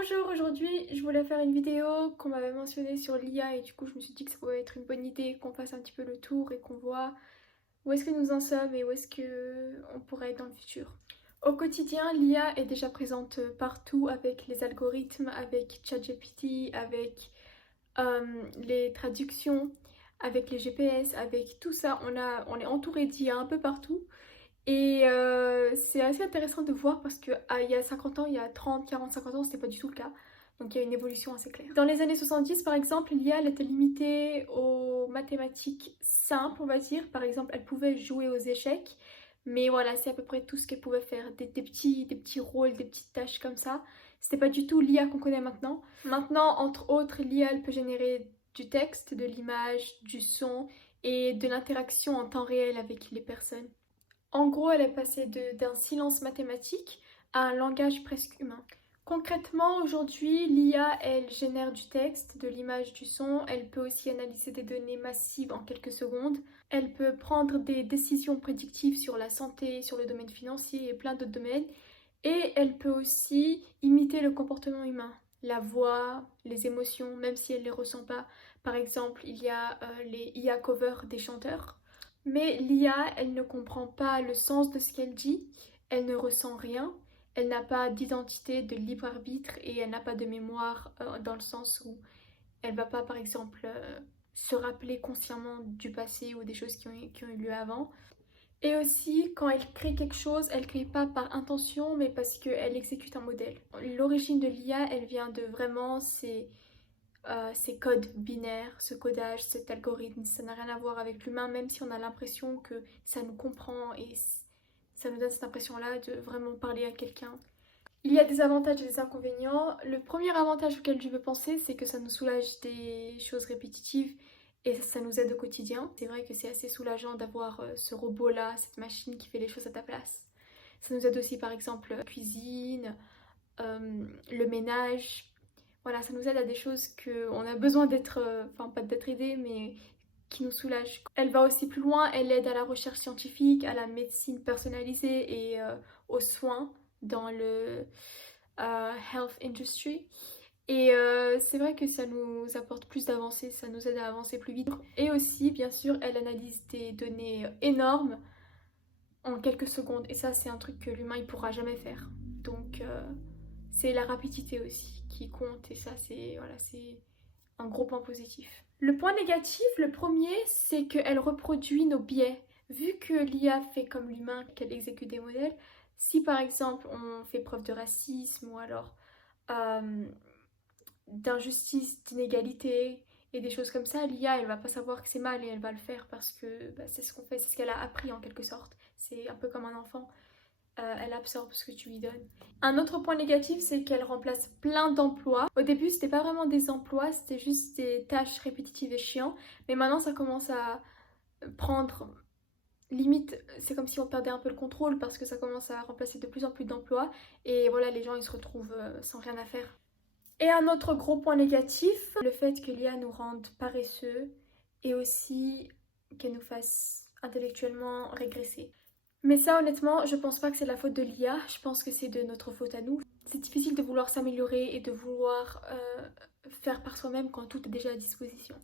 Bonjour, aujourd'hui je voulais faire une vidéo qu'on m'avait mentionnée sur l'IA et du coup je me suis dit que ça pouvait être une bonne idée qu'on fasse un petit peu le tour et qu'on voit où est-ce que nous en sommes et où est-ce que on pourrait être dans le futur. Au quotidien, l'IA est déjà présente partout avec les algorithmes, avec ChatGPT, avec les traductions, avec les GPS, avec tout ça. On est entouré d'IA un peu partout. Et c'est assez intéressant de voir parce que il y a 50 ans, il y a 30, 40, 50 ans, c'était pas du tout le cas. Donc il y a une évolution assez claire. Dans les années 70, par exemple, l'IA elle était limitée aux mathématiques simples, on va dire. Par exemple, elle pouvait jouer aux échecs. Mais voilà, c'est à peu près tout ce qu'elle pouvait faire. Des petits rôles, des petites tâches comme ça. C'était pas du tout l'IA qu'on connaît maintenant. Maintenant, entre autres, l'IA elle peut générer du texte, de l'image, du son et de l'interaction en temps réel avec les personnes. En gros, elle est passée d'un silence mathématique à un langage presque humain. Concrètement, aujourd'hui, l'IA, elle génère du texte, de l'image, du son. Elle peut aussi analyser des données massives en quelques secondes. Elle peut prendre des décisions prédictives sur la santé, sur le domaine financier et plein d'autres domaines. Et elle peut aussi imiter le comportement humain, la voix, les émotions, même si elle ne les ressent pas. Par exemple, il y a les IA covers des chanteurs. Mais l'IA, elle ne comprend pas le sens de ce qu'elle dit, elle ne ressent rien, elle n'a pas d'identité, de libre arbitre et elle n'a pas de mémoire dans le sens où elle va pas, par exemple, se rappeler consciemment du passé ou des choses qui ont eu lieu avant. Et aussi, quand elle crée quelque chose, elle crée pas par intention, mais parce qu'elle exécute un modèle. L'origine de l'IA, elle vient de vraiment ces codes binaires, ce codage, cet algorithme. Ça n'a rien à voir avec l'humain, même si on a l'impression que ça nous comprend et ça nous donne cette impression-là de vraiment parler à quelqu'un. Il y a des avantages et des inconvénients. Le premier avantage auquel je veux penser, c'est que ça nous soulage des choses répétitives et ça nous aide au quotidien. C'est vrai que c'est assez soulageant d'avoir ce robot-là, cette machine qui fait les choses à ta place. Ça nous aide aussi par exemple la cuisine, le ménage. Voilà, ça nous aide à des choses qu'on a besoin d'être, enfin pas d'être aidé, mais qui nous soulagent. Elle va aussi plus loin, elle aide à la recherche scientifique, à la médecine personnalisée et aux soins dans le health industry. Et c'est vrai que ça nous apporte plus d'avancées, ça nous aide à avancer plus vite. Et aussi, bien sûr, elle analyse des données énormes en quelques secondes. Et ça, c'est un truc que l'humain, il pourra jamais faire. Donc, c'est la rapidité aussi qui compte. Et ça, c'est voilà, c'est un gros point positif. Le point négatif, le premier, c'est qu'elle reproduit nos biais. Vu que l'IA fait comme l'humain, qu'elle exécute des modèles, si par exemple on fait preuve de racisme ou alors euh, d'injustice, d'inégalité et des choses comme ça, l'IA elle va pas savoir que c'est mal et elle va le faire parce que bah, c'est ce qu'on fait, c'est ce qu'elle a appris en quelque sorte. C'est un peu comme un enfant, elle absorbe ce que tu lui donnes. Un autre point négatif, c'est qu'elle remplace plein d'emplois. Au début, c'était pas vraiment des emplois, c'était juste des tâches répétitives et chiantes, mais maintenant ça commence à prendre limite, c'est comme si on perdait un peu le contrôle parce que ça commence à remplacer de plus en plus d'emplois et voilà, les gens ils se retrouvent sans rien à faire. Et un autre gros point négatif, le fait que l'IA nous rende paresseux et aussi qu'elle nous fasse intellectuellement régresser. Mais ça, honnêtement, je pense pas que c'est la faute de l'IA, je pense que c'est de notre faute à nous. C'est difficile de vouloir s'améliorer et de vouloir faire par soi-même quand tout est déjà à disposition.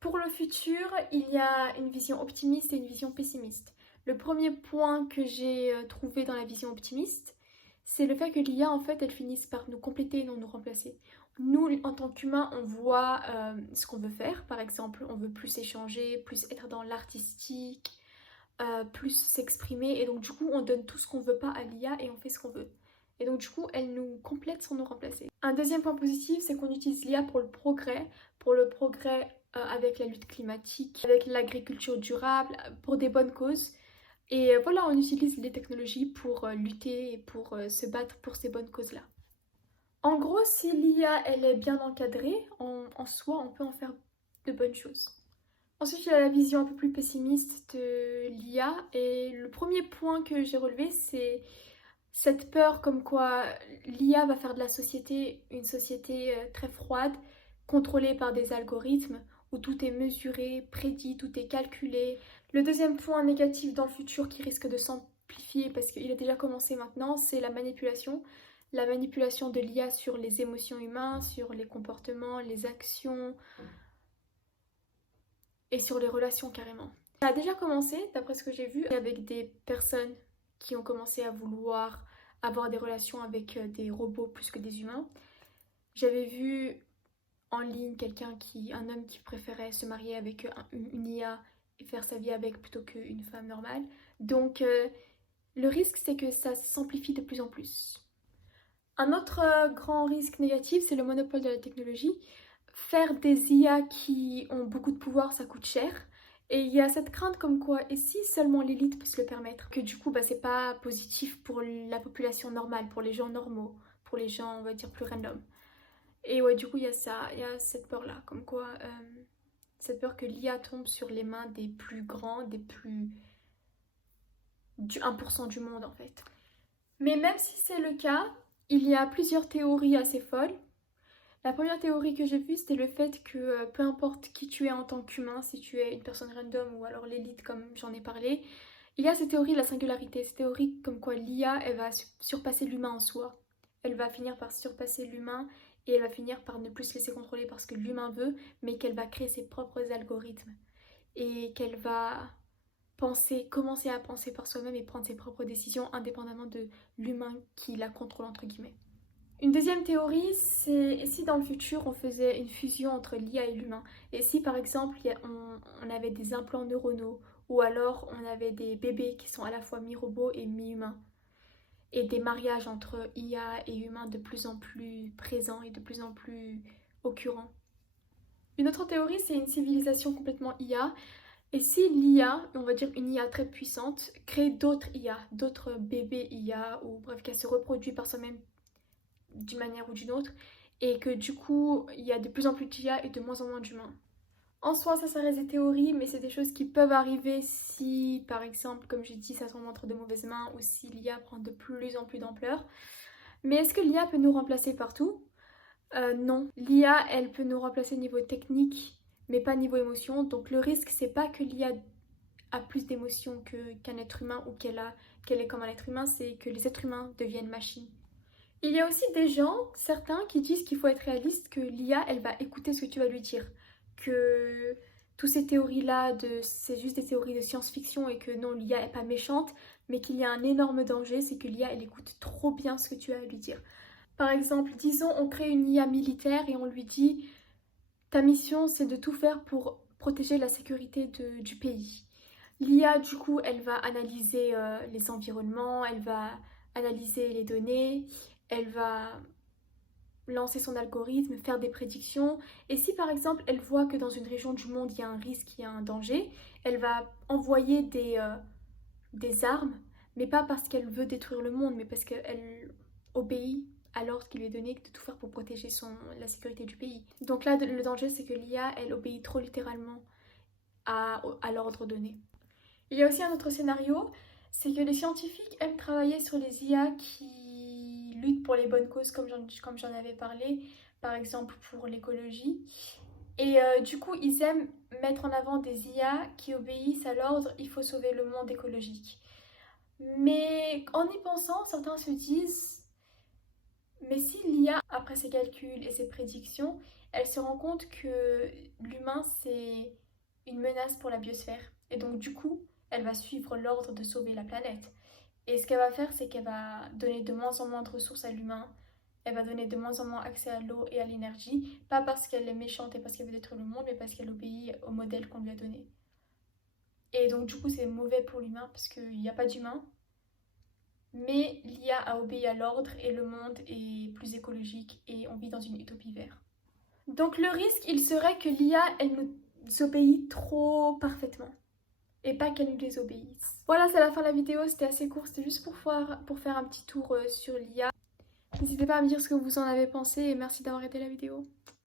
Pour le futur, il y a une vision optimiste et une vision pessimiste. Le premier point que j'ai trouvé dans la vision optimiste, c'est le fait que l'IA, en fait, elle finisse par nous compléter et non nous remplacer. Nous, en tant qu'humains, on voit ce qu'on veut faire. Par exemple, on veut plus échanger, plus être dans l'artistique, plus s'exprimer. Et donc, du coup, on donne tout ce qu'on veut pas à l'IA et on fait ce qu'on veut. Et donc, du coup, elle nous complète sans nous remplacer. Un deuxième point positif, c'est qu'on utilise l'IA pour le progrès avec la lutte climatique, avec l'agriculture durable, pour des bonnes causes. Et voilà, on utilise les technologies pour lutter et pour se battre pour ces bonnes causes-là. En gros, si l'IA elle est bien encadrée, en soi, on peut en faire de bonnes choses. Ensuite, il y a la vision un peu plus pessimiste de l'IA. Et le premier point que j'ai relevé, c'est cette peur comme quoi l'IA va faire de la société une société très froide, contrôlée par des algorithmes, où tout est mesuré, prédit, tout est calculé. Le deuxième point négatif dans le futur qui risque de s'amplifier, parce qu'il a déjà commencé maintenant, c'est la manipulation. la manipulation de l'IA sur les émotions humaines, sur les comportements, les actions et sur les relations carrément. Ça a déjà commencé, d'après ce que j'ai vu, avec des personnes qui ont commencé à vouloir avoir des relations avec des robots plus que des humains. J'avais vu en ligne un homme qui préférait se marier avec une IA et faire sa vie avec plutôt qu'une femme normale. Donc le risque, c'est que ça s'amplifie de plus en plus. Un autre grand risque négatif, c'est le monopole de la technologie. Faire des IA qui ont beaucoup de pouvoir, ça coûte cher. Et il y a cette crainte comme quoi, et si seulement l'élite peut se le permettre, que du coup, c'est pas positif pour la population normale, pour les gens normaux, pour les gens, on va dire, plus random. Et ouais, du coup, il y a ça, il y a cette peur-là, comme quoi, cette peur que l'IA tombe sur les mains des plus grands, du 1% du monde en fait. Mais même si c'est le cas, il y a plusieurs théories assez folles. La première théorie que j'ai vue, c'était le fait que peu importe qui tu es en tant qu'humain, si tu es une personne random ou alors l'élite comme j'en ai parlé, il y a cette théorie de la singularité, cette théorie comme quoi l'IA, elle va surpasser l'humain en soi. Elle va finir par surpasser l'humain et elle va finir par ne plus se laisser contrôler parce que l'humain veut, mais qu'elle va créer ses propres algorithmes et qu'elle va commencer à penser par soi-même et prendre ses propres décisions indépendamment de l'humain qui la contrôle entre guillemets. Une deuxième théorie, c'est si dans le futur on faisait une fusion entre l'IA et l'humain, et si par exemple on avait des implants neuronaux, ou alors on avait des bébés qui sont à la fois mi-robots et mi-humains, et des mariages entre IA et humains de plus en plus présents et de plus en plus occurrents. Une autre théorie, c'est une civilisation complètement IA, et si l'IA, on va dire une IA très puissante, crée d'autres IA, d'autres bébés IA, ou bref, qu'elle se reproduit par soi-même d'une manière ou d'une autre, et que du coup il y a de plus en plus d'IA et de moins en moins d'humains. En soi, ça reste des théories, mais c'est des choses qui peuvent arriver si, par exemple, comme j'ai dit, ça tombe entre de mauvaises mains ou si l'IA prend de plus en plus d'ampleur. Mais est-ce que l'IA peut nous remplacer partout? Non. L'IA, elle peut nous remplacer niveau technique, mais pas niveau émotion. Donc le risque, c'est pas que l'IA a plus d'émotions qu'un être humain ou qu'elle est comme un être humain, c'est que les êtres humains deviennent machines. Il y a aussi des gens, certains, qui disent qu'il faut être réaliste, que l'IA, elle va écouter ce que tu vas lui dire. Que toutes ces théories-là, c'est juste des théories de science-fiction et que non, l'IA n'est pas méchante, mais qu'il y a un énorme danger, c'est que l'IA, elle écoute trop bien ce que tu as à lui dire. Par exemple, disons, on crée une IA militaire et on lui dit ta mission, c'est de tout faire pour protéger la sécurité du pays. L'IA, du coup, elle va analyser les environnements, elle va analyser les données, elle va lancer son algorithme, faire des prédictions. Et si par exemple elle voit que dans une région du monde il y a un risque, il y a un danger, elle va envoyer des armes, mais pas parce qu'elle veut détruire le monde, mais parce qu'elle obéit à l'ordre qui lui est donné de tout faire pour protéger la sécurité du pays. Donc là, le danger, c'est que l'IA, elle obéit trop littéralement à l'ordre donné. Il y a aussi un autre scénario, c'est que les scientifiques aiment travailler sur les IA qui luttent pour les bonnes causes, comme j'en avais parlé, par exemple pour l'écologie. Et du coup, ils aiment mettre en avant des IA qui obéissent à l'ordre il faut sauver le monde écologique. Mais en y pensant, certains se disent, mais si l'IA, après ses calculs et ses prédictions, elle se rend compte que l'humain, c'est une menace pour la biosphère. Et donc, du coup, elle va suivre l'ordre de sauver la planète. Et ce qu'elle va faire, c'est qu'elle va donner de moins en moins de ressources à l'humain. Elle va donner de moins en moins accès à l'eau et à l'énergie. Pas parce qu'elle est méchante et parce qu'elle veut détruire le monde, mais parce qu'elle obéit au modèle qu'on lui a donné. Et donc, du coup, c'est mauvais pour l'humain parce qu'il n'y a pas d'humain. Mais l'IA a obéi à l'ordre et le monde est plus écologique et on vit dans une utopie verte. Donc le risque, il serait que l'IA, elle nous obéit trop parfaitement et pas qu'elle nous désobéisse. Voilà, c'est la fin de la vidéo, c'était assez court, c'était juste pour faire un petit tour sur l'IA. N'hésitez pas à me dire ce que vous en avez pensé et merci d'avoir aidé la vidéo.